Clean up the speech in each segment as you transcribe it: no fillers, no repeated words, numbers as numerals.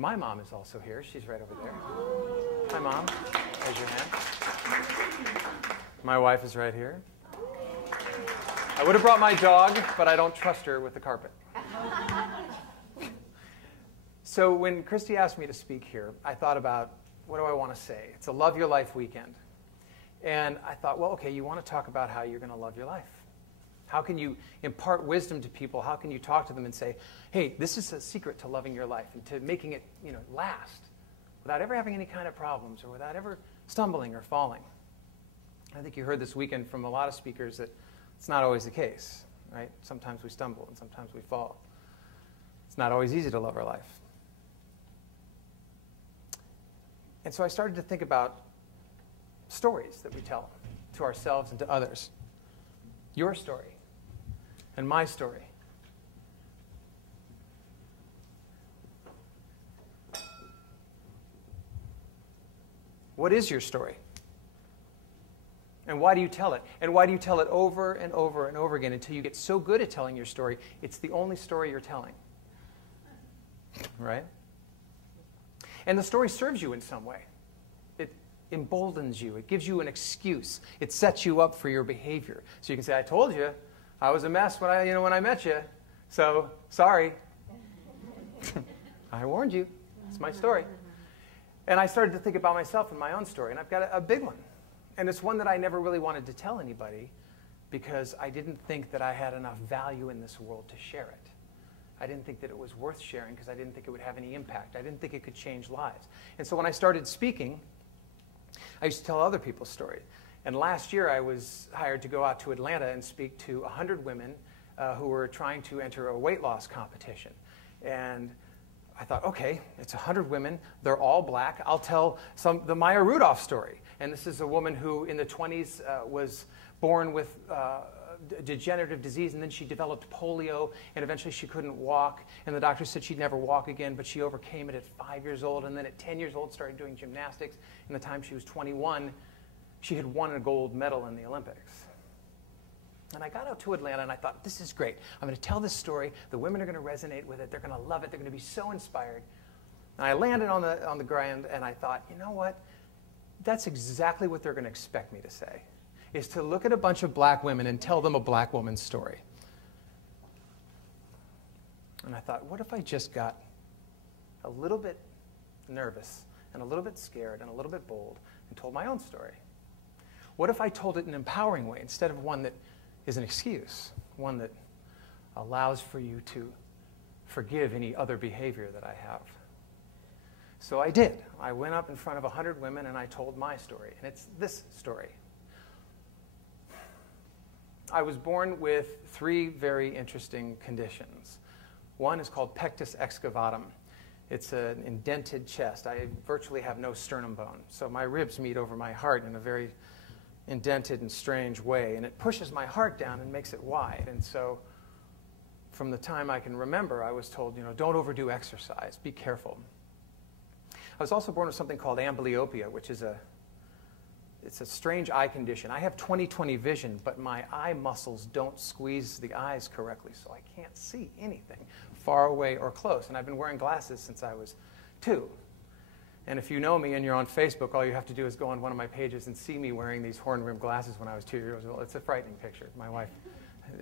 My mom is also here. She's right over there. Hi, Mom. Raise your hand. My wife is right here. I would have brought my dog, but I don't trust her with the carpet. So when Christy asked me to speak here, I thought about, what do I want to say? It's a Love Your Life weekend. And I thought, well, okay, you want to talk about how you're going to love your life. How can you impart wisdom to people? How can you talk to them and say, hey, this is a secret to loving your life and to making it, last without ever having any kind of problems or without ever stumbling or falling? I think you heard this weekend from a lot of speakers that it's not always the case, right? Sometimes we stumble and sometimes we fall. It's not always easy to love our life. And so I started to think about stories that we tell to ourselves and to others. Your story and my story. What is your story? And why do you tell it? And why do you tell it over and over and over again until you get so good at telling your story, it's the only story you're telling? Right? And the story serves you in some way. It emboldens you. It gives you an excuse. It sets you up for your behavior. So you can say, I told you, I was a mess when I met you. So, sorry. I warned you. It's my story. And I started to think about myself and my own story. And I've got a big one. And it's one that I never really wanted to tell anybody because I didn't think that I had enough value in this world to share it. I didn't think that it was worth sharing because I didn't think it would have any impact. I didn't think it could change lives. And so when I started speaking, I used to tell other people's stories. And last year I was hired to go out to Atlanta and speak to 100 women who were trying to enter a weight loss competition. And I thought, okay, it's 100 women. They're all black. I'll tell the Maya Rudolph story. And this is a woman who in the 20s was born with degenerative disease, and then she developed polio, and eventually she couldn't walk, and the doctor said she'd never walk again, but she overcame it at 5 years old, and then at 10 years old started doing gymnastics. And the time she was 21, she had won a gold medal in the Olympics. And I got out to Atlanta, and I thought, this is great. I'm going to tell this story. The women are going to resonate with it. They're going to love it. They're going to be so inspired. And I landed on the ground, and I thought, you know what? That's exactly what they're going to expect me to say, is to look at a bunch of black women and tell them a black woman's story. And I thought, what if I just got a little bit nervous and a little bit scared and a little bit bold and told my own story? What if I told it in an empowering way instead of one that is an excuse, one that allows for you to forgive any other behavior that I have? So I did. I went up in front of 100 women and I told my story, and it's this story. I was born with 3 very interesting conditions. One is called pectus excavatum. It's an indented chest. I virtually have no sternum bone, so my ribs meet over my heart in a very indented and strange way, and it pushes my heart down and makes it wide. And so from the time I can remember, I was told, don't overdo exercise, be careful. I was also born with something called amblyopia, which is it's a strange eye condition. I have 20/20 vision, but my eye muscles don't squeeze the eyes correctly, so I can't see anything far away or close. And I've been wearing glasses since I was 2. And if you know me and you're on Facebook, all you have to do is go on one of my pages and see me wearing these horn-rimmed glasses when I was 2 years old. It's a frightening picture. My wife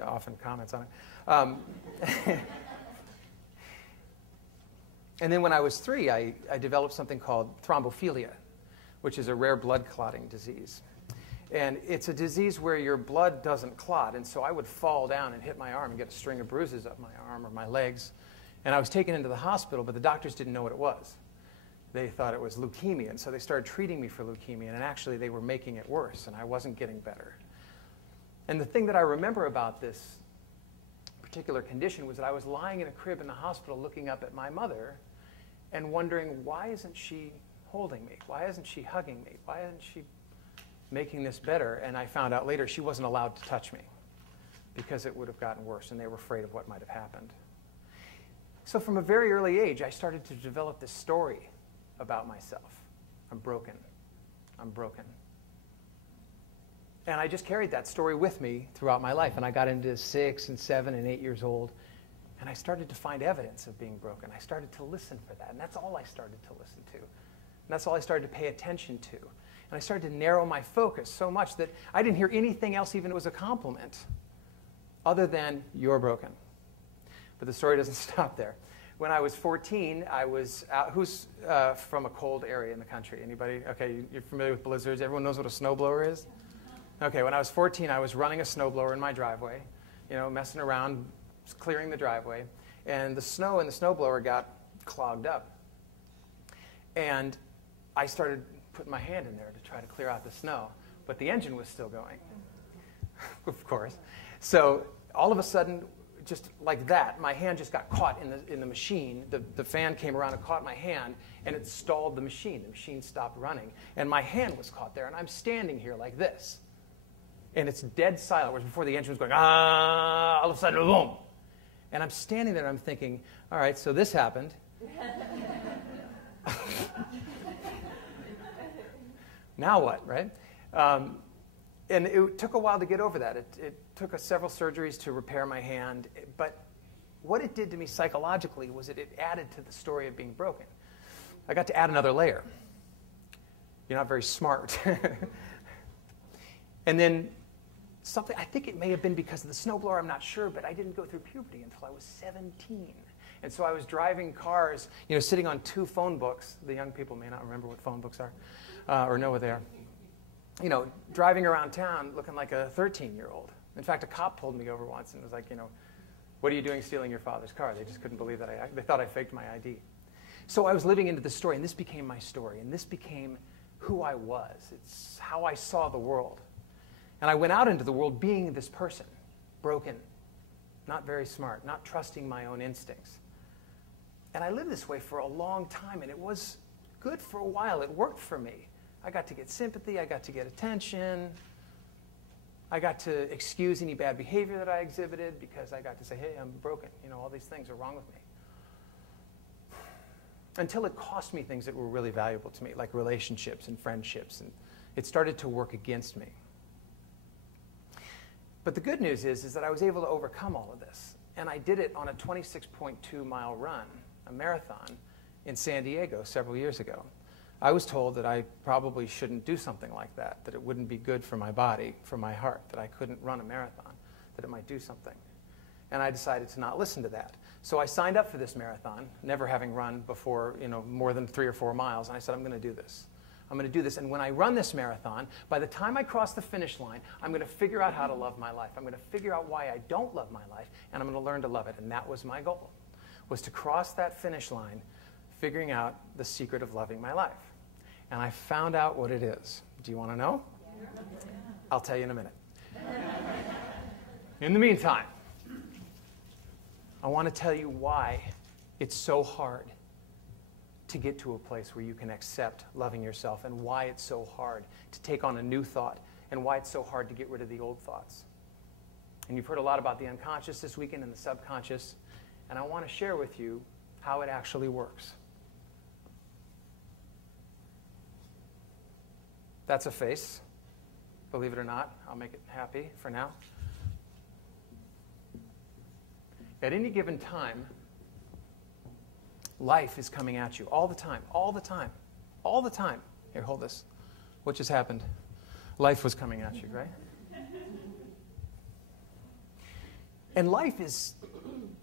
often comments on it. And then when I was 3, I developed something called thrombophilia, which is a rare blood clotting disease. And it's a disease where your blood doesn't clot. And so I would fall down and hit my arm and get a string of bruises up my arm or my legs. And I was taken into the hospital, but the doctors didn't know what it was. They thought it was leukemia. And so they started treating me for leukemia. And actually, they were making it worse, and I wasn't getting better. And the thing that I remember about this particular condition was that I was lying in a crib in the hospital looking up at my mother and wondering, why isn't she holding me? Why isn't she hugging me? Why isn't she making this better? And I found out later she wasn't allowed to touch me because it would have gotten worse, and they were afraid of what might have happened. So from a very early age, I started to develop this story about myself. I'm broken. I'm broken. And I just carried that story with me throughout my life. And I got into 6 and 7 and 8 years old, And I started to find evidence of being broken. I started to listen for that, and that's all I started to listen to. And that's all I started to pay attention to. And I started to narrow my focus so much that I didn't hear anything else, even if it was a compliment, other than, you're broken. But the story doesn't stop there. When I was 14, I was out. Who's from a cold area in the country? Anybody? Okay, you're familiar with blizzards. Everyone knows what a snowblower is? Okay, when I was 14, I was running a snowblower in my driveway, messing around, clearing the driveway, and the snow in the snowblower got clogged up. And I started putting my hand in there to try to clear out the snow, but the engine was still going, of course. So all of a sudden, just like that, my hand just got caught in the machine. The fan came around and caught my hand, and it stalled the machine. The machine stopped running, and my hand was caught there, and I'm standing here like this. And it's dead silent, whereas before the engine was going, ah, all of a sudden, boom. And I'm standing there, and I'm thinking, all right, so this happened. Now what, right? And it took a while to get over that. It took us several surgeries to repair my hand. But what it did to me psychologically was that it added to the story of being broken. I got to add another layer. You're not very smart. And then something, I think it may have been because of the snowblower, I'm not sure, but I didn't go through puberty until I was 17. And so I was driving cars, sitting on 2 phone books. The young people may not remember what phone books are or know what they are. Driving around town looking like a 13-year-old. In fact, a cop pulled me over once and was like, what are you doing stealing your father's car? They just couldn't believe that they thought I faked my ID. So I was living into this story, and this became my story, and this became who I was. It's how I saw the world. And I went out into the world being this person, broken, not very smart, not trusting my own instincts. And I lived this way for a long time, and it was good for a while. It worked for me. I got to get sympathy. I got to get attention. I got to excuse any bad behavior that I exhibited because I got to say, hey, I'm broken. All these things are wrong with me. Until it cost me things that were really valuable to me, like relationships and friendships, and it started to work against me. But the good news is that I was able to overcome all of this. And I did it on a 26.2-mile run, a marathon, in San Diego several years ago. I was told that I probably shouldn't do something like that it wouldn't be good for my body, for my heart, that I couldn't run a marathon, that it might do something. And I decided to not listen to that. So I signed up for this marathon, never having run before, more than 3 or 4 miles, and I said, I'm going to do this. I'm going to do this, and when I run this marathon, by the time I cross the finish line, I'm going to figure out how to love my life. I'm going to figure out why I don't love my life, and I'm going to learn to love it. And that was my goal, was to cross that finish line, figuring out the secret of loving my life. And I found out what it is. Do you want to know? Yeah. I'll tell you in a minute. In the meantime, I want to tell you why it's so hard to get to a place where you can accept loving yourself, and why it's so hard to take on a new thought, and why it's so hard to get rid of the old thoughts. And you've heard a lot about the unconscious this weekend and the subconscious, and I want to share with you how it actually works. That's a face. Believe it or not, I'll make it happy for now. At any given time, life is coming at you all the time, all the time, all the time. Here, hold this. What just happened? Life was coming at you, right? And life is,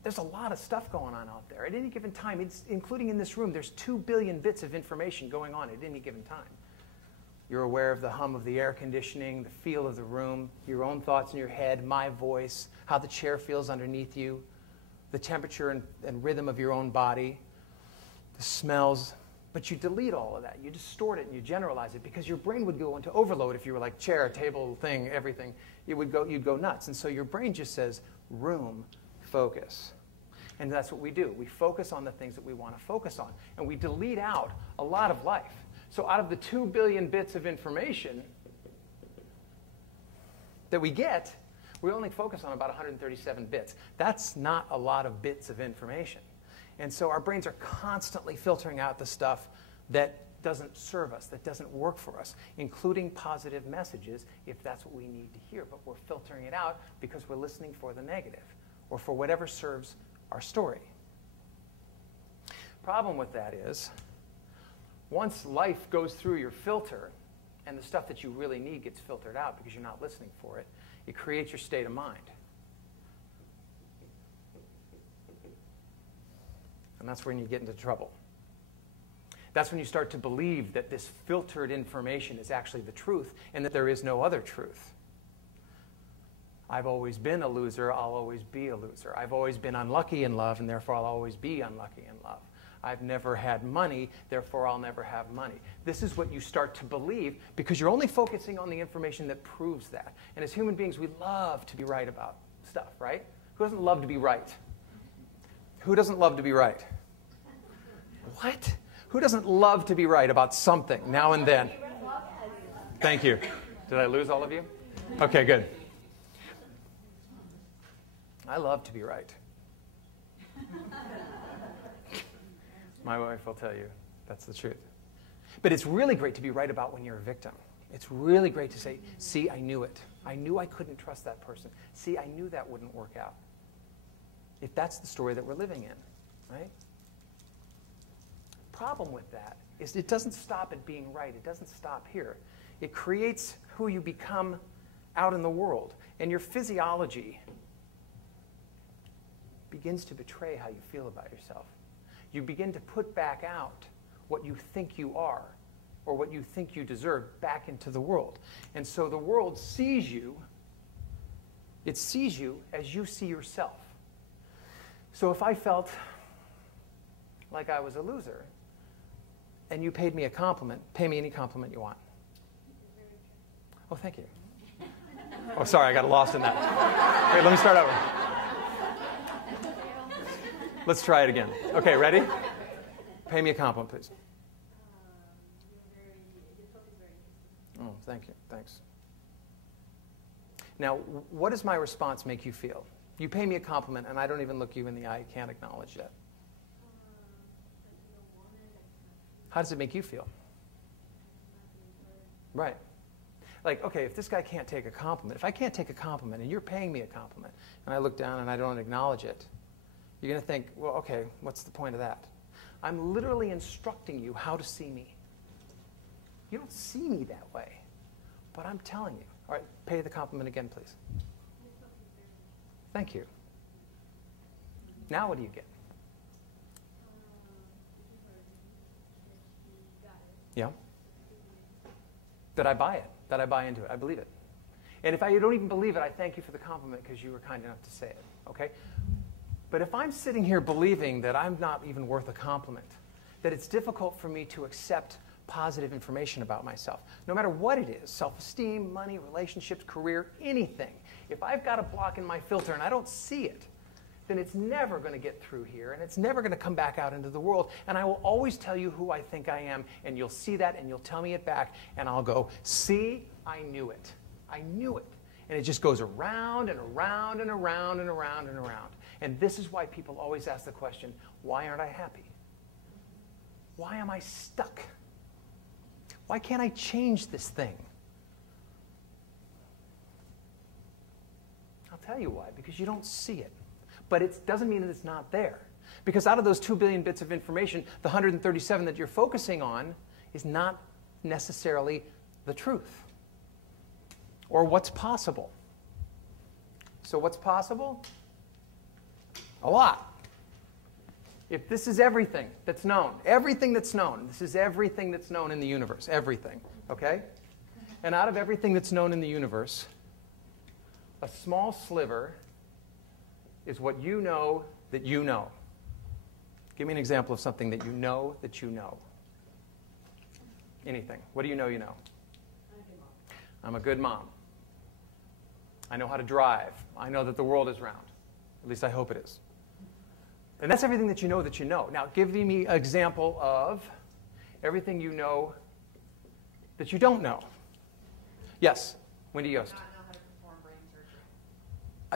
there's a lot of stuff going on out there. At any given time, including in this room, there's 2 billion bits of information going on at any given time. You're aware of the hum of the air conditioning, the feel of the room, your own thoughts in your head, my voice, how the chair feels underneath you, the temperature and rhythm of your own body, the smells. But you delete all of that. You distort it and you generalize it, because your brain would go into overload if you were like chair, table, thing, everything. You'd go nuts. And so your brain just says, room, focus. And that's what we do. We focus on the things that we want to focus on. And we delete out a lot of life. So out of the 2 billion bits of information that we get, we only focus on about 137 bits. That's not a lot of bits of information. And so our brains are constantly filtering out the stuff that doesn't serve us, that doesn't work for us, including positive messages if that's what we need to hear. But we're filtering it out because we're listening for the negative, or for whatever serves our story. Problem with that is, once life goes through your filter, and the stuff that you really need gets filtered out because you're not listening for it, it creates your state of mind. And that's when you get into trouble. That's when you start to believe that this filtered information is actually the truth and that there is no other truth. I've always been a loser, I'll always be a loser. I've always been unlucky in love, and therefore I'll always be unlucky in love. I've never had money, therefore I'll never have money. This is what you start to believe because you're only focusing on the information that proves that. And as human beings, we love to be right about stuff, right? Who doesn't love to be right? Who doesn't love to be right? What? Who doesn't love to be right about something now and then? Thank you. Did I lose all of you? Okay, good. I love to be right. My wife will tell you that's the truth. But it's really great to be right about when you're a victim. It's really great to say, see, I knew it. I knew I couldn't trust that person. See, I knew that wouldn't work out. If that's the story that we're living in, right? Problem with that is it doesn't stop at being right. It doesn't stop here. It creates who you become out in the world. And your physiology begins to betray how you feel about yourself. You begin to put back out what you think you are or what you think you deserve back into the world. And so the world sees you, it sees you as you see yourself. So if I felt like I was a loser and you paid me a compliment, pay me any compliment you want. Oh, thank you. Oh, sorry, I got lost in that. Wait, let me start over. Let's try it again. Okay, ready? Pay me a compliment, please. Oh, thank you. Thanks. Now, what does my response make you feel? You pay me a compliment, and I don't even look you in the eye. You can't acknowledge that. How does it make you feel? Right. Like, okay, if this guy can't take a compliment, if I can't take a compliment and you're paying me a compliment, and I look down and I don't acknowledge it, you're going to think, well, okay, what's the point of that? I'm literally instructing you how to see me. You don't see me that way, but I'm telling you. All right, pay the compliment again, please. Thank you. Now what do you get? Yeah? That I buy it, that I buy into it, I believe it. And if I don't even believe it, I thank you for the compliment because you were kind enough to say it, okay? But if I'm sitting here believing that I'm not even worth a compliment, that it's difficult for me to accept positive information about myself, no matter what it is, self-esteem, money, relationships, career, anything, if I've got a block in my filter and I don't see it, then it's never going to get through here, and it's never going to come back out into the world, and I will always tell you who I think I am, and you'll see that, and you'll tell me it back, and I'll go, see, I knew it. I knew it. And it just goes around and around and around and around and around. And this is why people always ask the question, why aren't I happy? Why am I stuck? Why can't I change this thing? I'll tell you why, because you don't see it. But it doesn't mean that it's not there. Because out of those 2 billion bits of information, the 137 that you're focusing on is not necessarily the truth or what's possible. So what's possible? A lot. If this is everything that's known, this is everything that's known in the universe, everything, okay? And out of everything that's known in the universe, a small sliver is what you know that you know. Give me an example of something that you know that you know. Anything. What do you know you know? I'm a good mom. I know how to drive. I know that the world is round. At least I hope it is. And that's everything that you know that you know. Now, give me an example of everything you know that you don't know. Yes, Wendy Yost.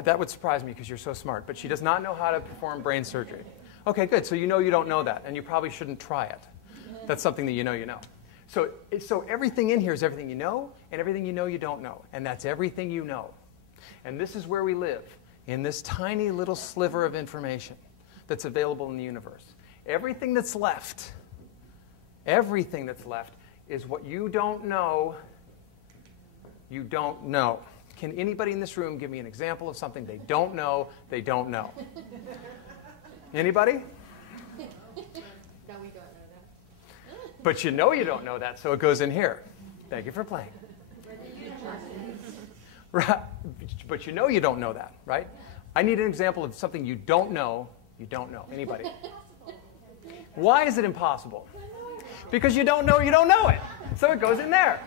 That would surprise me because you're so smart. But she does not know how to perform brain surgery. Okay, good. So you know you don't know that, and you probably shouldn't try it. That's something that you know you know. So everything in here is everything you know, and everything you know you don't know. And that's everything you know. And this is where we live, in this tiny little sliver of information. that's available in the universe. Everything that's left is what you don't know. You don't know. Can anybody in this room give me an example of something they don't know? Anybody? No, we don't know that. But you know you don't know that, so it goes in here. Thank you for playing. Right. But you know you don't know that, right? I need an example of something you don't know. Anybody? Why is it impossible? Because you don't know it. So it goes in there.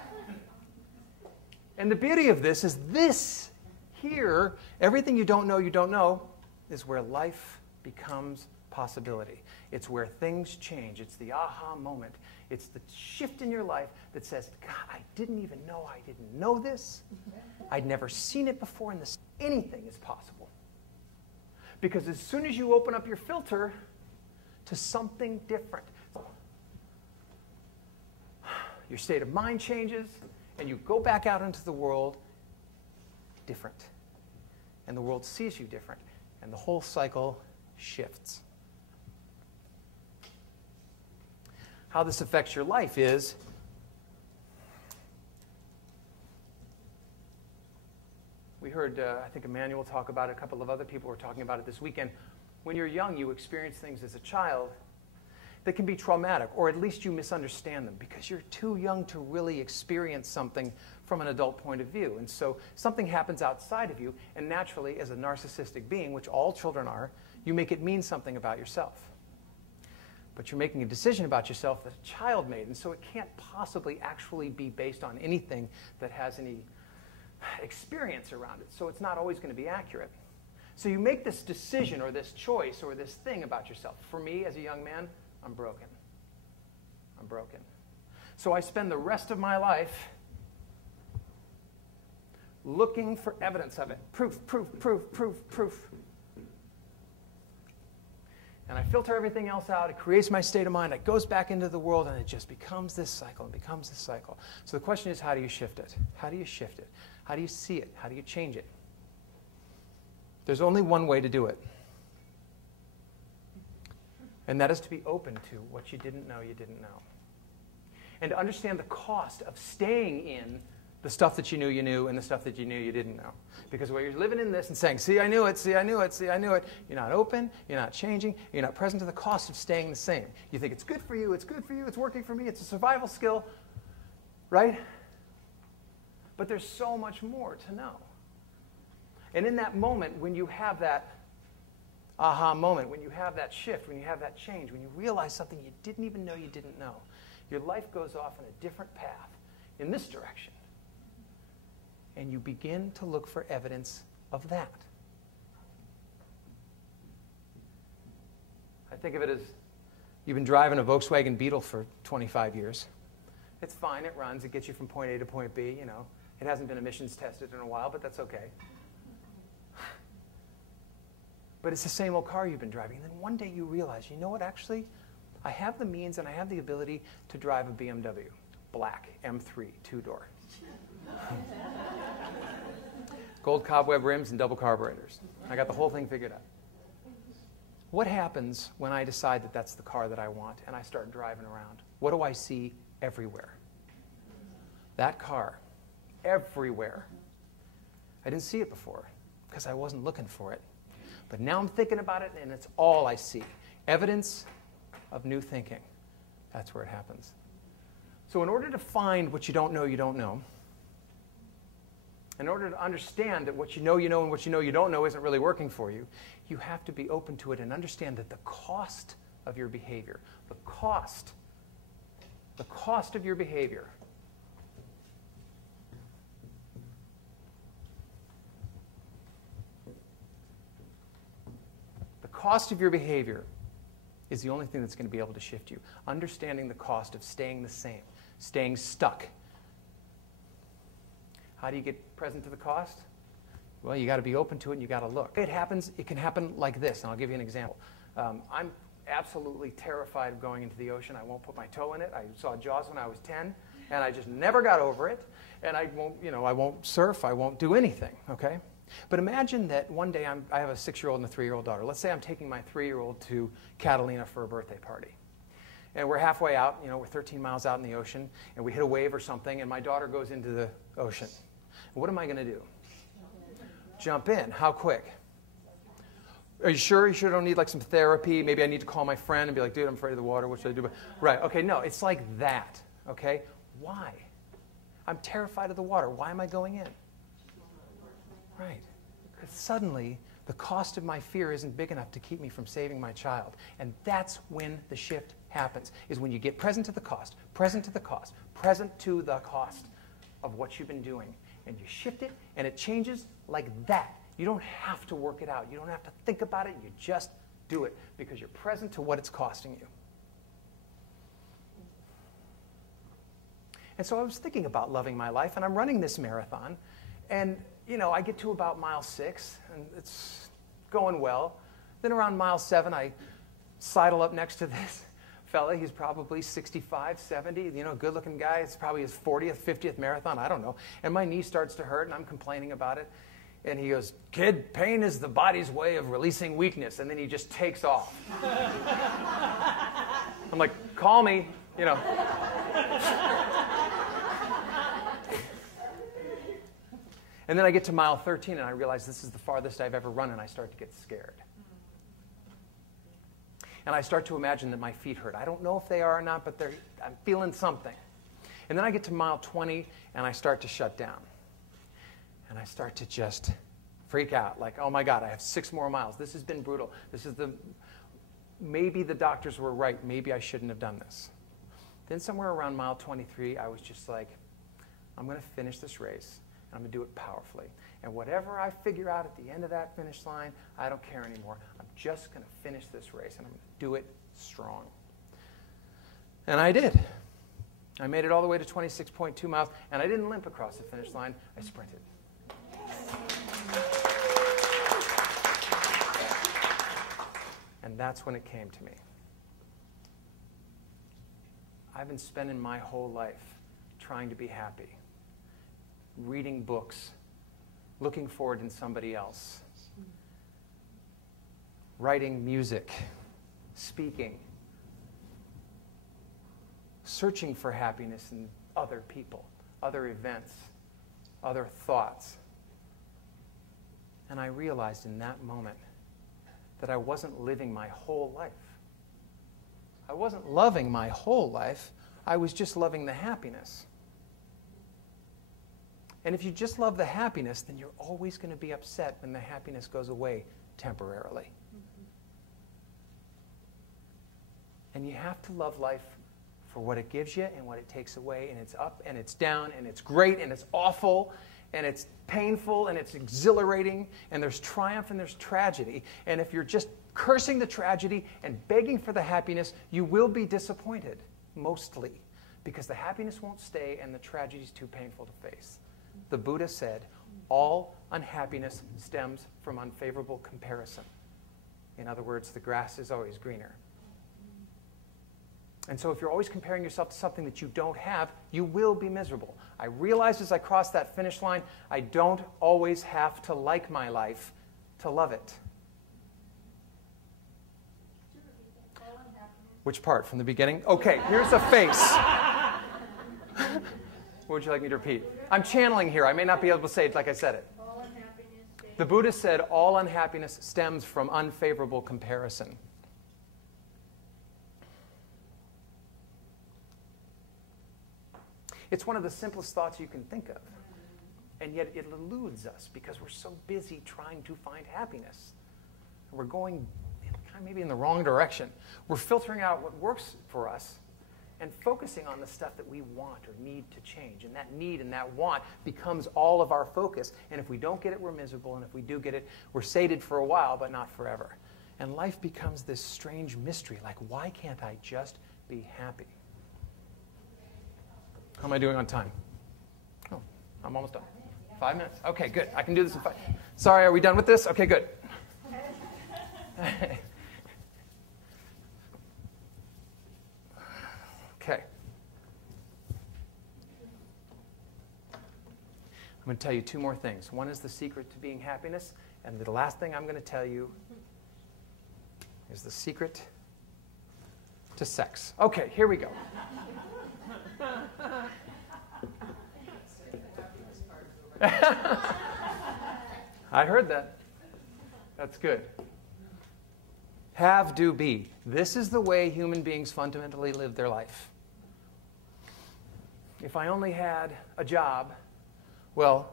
And the beauty of this is this here, everything you don't know, is where life becomes possibility. It's where things change. It's the aha moment. It's the shift in your life that says, God, I didn't know this. I'd never seen it before, and anything is possible. Because as soon as you open up your filter to something different, your state of mind changes, and you go back out into the world different. And the world sees you different, and the whole cycle shifts. How this affects your life is we heard, I think, Emmanuel talk about it. A couple of other people were talking about it this weekend. When you're young, you experience things as a child that can be traumatic, or at least you misunderstand them because you're too young to really experience something from an adult point of view. And so something happens outside of you, and naturally, as a narcissistic being, which all children are, you make it mean something about yourself. But you're making a decision about yourself that a child made, and so it can't possibly actually be based on anything that has any experience around it. So it's not always going to be accurate. So you make this decision or this choice or this thing about yourself. For me, as a young man, I'm broken. So I spend the rest of my life looking for evidence of it. Proof. And I filter everything else out. It creates my state of mind. It goes back into the world, and it just becomes this cycle and becomes this cycle. So the question is, how do you shift it? How do you shift it? How do you see it? How do you change it? There's only one way to do it. And that is to be open to what you didn't know. And to understand the cost of staying in the stuff that you knew and the stuff that you knew you didn't know. Because while you're living in this and saying, see, I knew it, you're not open, you're not changing, you're not present to the cost of staying the same. You think it's good for you, it's working for me, it's a survival skill, right? But there's so much more to know. And in that moment, when you have that aha moment, when you have that shift, when you have that change, when you realize something you didn't even know you didn't know, your life goes off in a different path in this direction. And you begin to look for evidence of that. I think of it as you've been driving a Volkswagen Beetle for 25 years. It's fine, it runs, it gets you from point A to point B, you know. It hasn't been emissions tested in a while, but that's okay. But it's the same old car you've been driving. And then one day you realize, you know what, actually, I have the means and I have the ability to drive a BMW. Black, M3, two-door. Gold cobweb rims and double carburetors. I got the whole thing figured out. What happens when I decide that that's the car that I want and I start driving around? What do I see everywhere? That car, everywhere. I didn't see it before because I wasn't looking for it. But now I'm thinking about it, and it's all I see. Evidence of new thinking. That's where it happens. So in order to find what you don't know, in order to understand that what you know and what you don't know isn't really working for you, you have to be open to it and understand that the cost of your behavior, the cost of your behavior is the only thing that's going to be able to shift you. Understanding the cost of staying the same, staying stuck. How do you get present to the cost? Well, you got to be open to it and you got to look. It can happen like this, and I'll give you an example. I'm absolutely terrified of going into the ocean. I won't put my toe in it. I saw Jaws when I was 10, and I just never got over it. And I won't surf, I won't do anything, okay? But imagine that one day I have a 6-year-old and a 3-year-old daughter. Let's say I'm taking my 3-year-old to Catalina for a birthday party. And we're halfway out, we're 13 miles out in the ocean, and we hit a wave or something, and my daughter goes into the ocean. What am I going to do? Jump in. How quick? Are you sure? You sure don't need like some therapy? Maybe I need to call my friend and be like, dude, I'm afraid of the water. What should I do? Right. Okay, no, it's like that. Okay? Why? I'm terrified of the water. Why am I going in? Right. Because suddenly, the cost of my fear isn't big enough to keep me from saving my child. And that's when the shift happens, is when you get present to the cost, present to the cost, present to the cost of what you've been doing. And you shift it, and it changes like that. You don't have to work it out. You don't have to think about it. You just do it because you're present to what it's costing you. And so I was thinking about loving my life, and I'm running this marathon. And, I get to about mile 6, and it's going well. Then around mile 7, I sidle up next to this fella. He's probably 65, 70, good-looking guy. It's probably his 40th, 50th marathon. I don't know. And my knee starts to hurt, and I'm complaining about it. And he goes, kid, pain is the body's way of releasing weakness. And then he just takes off. I'm like, call me, And then I get to mile 13, and I realize this is the farthest I've ever run, and I start to get scared. And I start to imagine that my feet hurt. I don't know if they are or not, but I'm feeling something. And then I get to mile 20, and I start to shut down. And I start to just freak out, like, oh my God, I have 6 more miles. This has been brutal. Maybe the doctors were right. Maybe I shouldn't have done this. Then somewhere around mile 23, I was just like, I'm going to finish this race. I'm going to do it powerfully. And whatever I figure out at the end of that finish line, I don't care anymore. I'm just going to finish this race, and I'm going to do it strong. And I did. I made it all the way to 26.2 miles, and I didn't limp across the finish line. I sprinted. And that's when it came to me. I've been spending my whole life trying to be happy, reading books, looking forward in somebody else, writing music, speaking, searching for happiness in other people, other events, other thoughts. And I realized in that moment that I wasn't living my whole life. I wasn't loving my whole life. I was just loving the happiness. And if you just love the happiness, then you're always going to be upset when the happiness goes away temporarily. Mm-hmm. And you have to love life for what it gives you and what it takes away, and it's up and it's down, and it's great and it's awful, and it's painful and it's exhilarating, and there's triumph and there's tragedy. And if you're just cursing the tragedy and begging for the happiness, you will be disappointed, mostly, because the happiness won't stay and the tragedy is too painful to face. The Buddha said, all unhappiness stems from unfavorable comparison. In other words, the grass is always greener. And so if you're always comparing yourself to something that you don't have, you will be miserable. I realized as I crossed that finish line, I don't always have to like my life to love it. Which part? From the beginning? Okay, here's a face. What would you like me to repeat? I'm channeling here. I may not be able to say it like I said it. The Buddha said all unhappiness stems from unfavorable comparison. It's one of the simplest thoughts you can think of. And yet it eludes us because we're so busy trying to find happiness. We're going maybe in the wrong direction. We're filtering out what works for us and focusing on the stuff that we want or need to change. And that need and that want becomes all of our focus. And if we don't get it, we're miserable. And if we do get it, we're sated for a while, but not forever. And life becomes this strange mystery. Like, why can't I just be happy? How am I doing on time? Oh, I'm almost done. 5 minutes? Okay, good. I can do this in 5. Sorry, are we done with this? Okay, good. Okay. I'm going to tell you two more things. One is the secret to being happiness, and the last thing I'm going to tell you is the secret to sex. Okay, here we go. I heard that. That's good. Have, do, be. This is the way human beings fundamentally live their life. If I only had a job, well,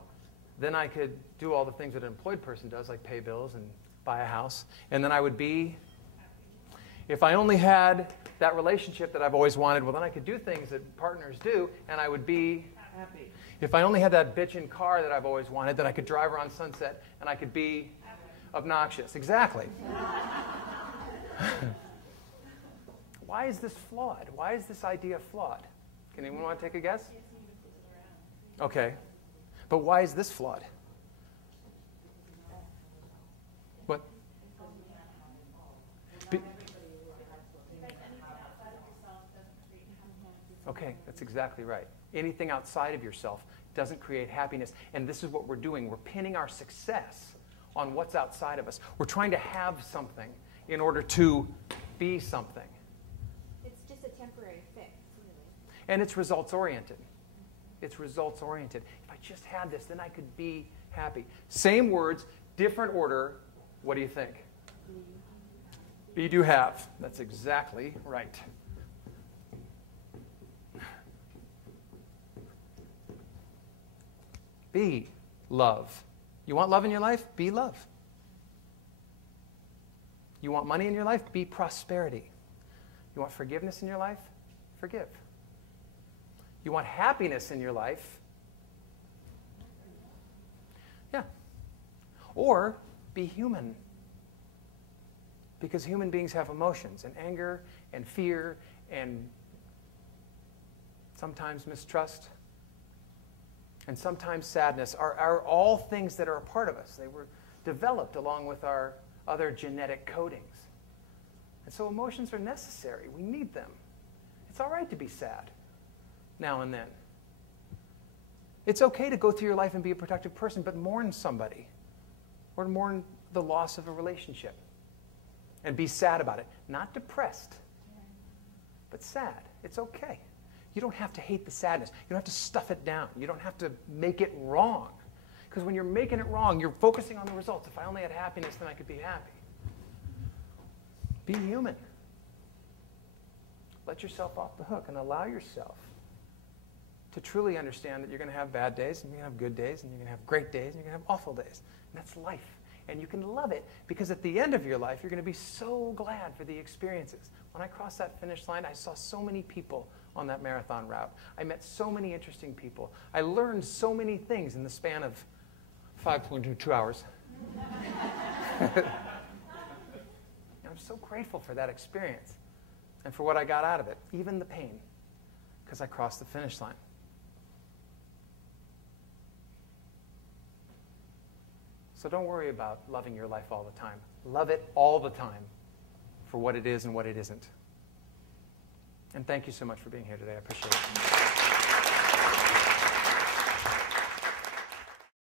then I could do all the things that an employed person does, like pay bills and buy a house. And then I would be, if I only had that relationship that I've always wanted, well, then I could do things that partners do, and I would be happy. If I only had that bitchin' car that I've always wanted, then I could drive around Sunset, and I could be obnoxious. Exactly. Why is this flawed? Why is this idea flawed? Can anyone want to take a guess? Okay. But why is this flawed? What? Okay, that's exactly right. Anything outside of yourself doesn't create happiness. And this is what we're doing. We're pinning our success on what's outside of us. We're trying to have something in order to be something. It's just a temporary fix, really. And it's results-oriented. It's results-oriented. If I just had this, then I could be happy. Same words, different order. What do you think? Be, do, have. That's exactly right. Be love. You want love in your life? Be love. You want money in your life? Be prosperity. You want forgiveness in your life? Forgive. You want happiness in your life? Yeah. Or be human. Because human beings have emotions and anger and fear and sometimes mistrust and sometimes sadness are all things that are a part of us. They were developed along with our other genetic codings. And so emotions are necessary. We need them. It's all right to be sad now and then. It's okay to go through your life and be a productive person, but mourn somebody or mourn the loss of a relationship and be sad about it. Not depressed, but sad. It's okay. You don't have to hate the sadness. You don't have to stuff it down. You don't have to make it wrong. Because when you're making it wrong, you're focusing on the results. If I only had happiness, then I could be happy. Be human. Let yourself off the hook and allow yourself to truly understand that you're going to have bad days, and you're going to have good days, and you're going to have great days, and you're going to have awful days. And that's life. And you can love it, because at the end of your life, you're going to be so glad for the experiences. When I crossed that finish line, I saw so many people on that marathon route. I met so many interesting people. I learned so many things in the span of 5.2 hours. I'm so grateful for that experience and for what I got out of it, even the pain, because I crossed the finish line. So don't worry about loving your life all the time. Love it all the time for what it is and what it isn't. And thank you so much for being here today. I appreciate it.